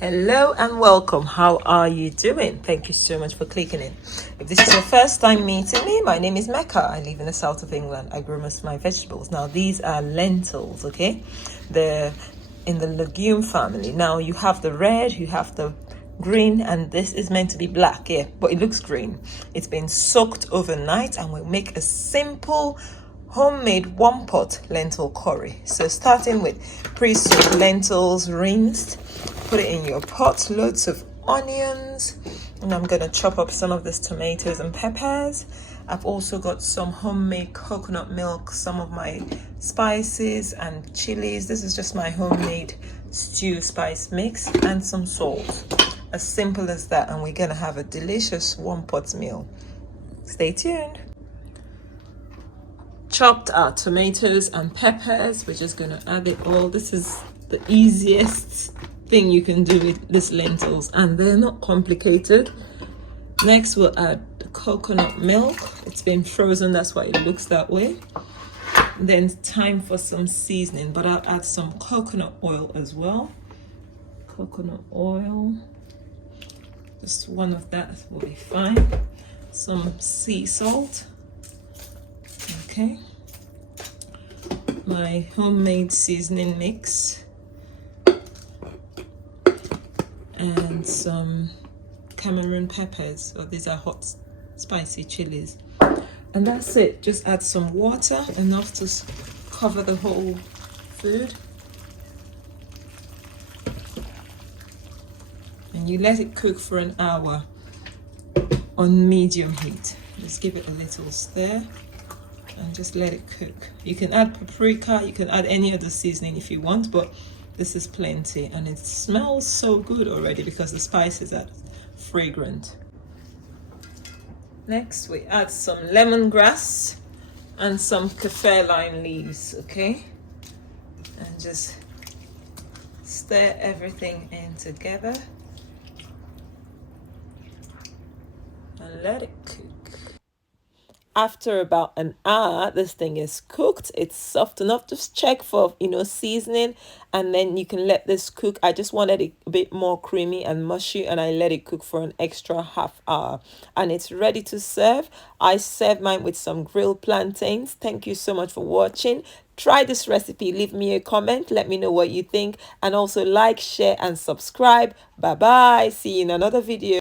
Hello and welcome. How are you doing? Thank you so much for clicking in. If this is your first time meeting me, my name is Mecca. I live in the south of England. I grow most of my vegetables. Now these are lentils, okay? They're in the legume family. Now you have the red, you have the green, and this is meant to be black, yeah, but it looks green. It's been soaked overnight and we'll make a simple homemade one pot lentil curry. So starting with pre-soaked lentils, rinsed, put it in your pot, loads of onions, and I'm gonna chop up some of these tomatoes and peppers. I've also got some homemade coconut milk, some of my spices and chilies. This is just my homemade stew spice mix, and some salt. As simple as that, and we're gonna have a delicious one pot meal. Stay tuned. Chopped our tomatoes and peppers. We're just gonna add it all. This is the easiest thing you can do with these lentils, and they're not complicated. Next, we'll add the coconut milk. It's been frozen, that's why it looks that way. Then time for some seasoning, but I'll add some coconut oil as well. Coconut oil, just one of that will be fine. Some sea salt. Okay, my homemade seasoning mix, and some Cameroon peppers. So these are hot spicy chilies, and that's it. Just add some water, enough to cover the whole food, and you let it cook for an hour on medium heat. Just give it a little stir and just let it cook. You can add paprika, you can add any other seasoning if you want, but this is plenty, and it smells so good already because the spices are fragrant. Next, we add some lemongrass and some kaffir lime leaves, okay? And just stir everything in together and let it cook. After about an hour, this thing is cooked. It's soft enough. Just check for seasoning, and then you can let this cook. I just wanted it a bit more creamy and mushy, and I let it cook for an extra half hour, and it's ready to serve. I served mine with some grilled plantains. Thank you so much for watching. Try this recipe, leave me a comment, let me know what you think, and also like, share and subscribe. Bye bye, see you in another video.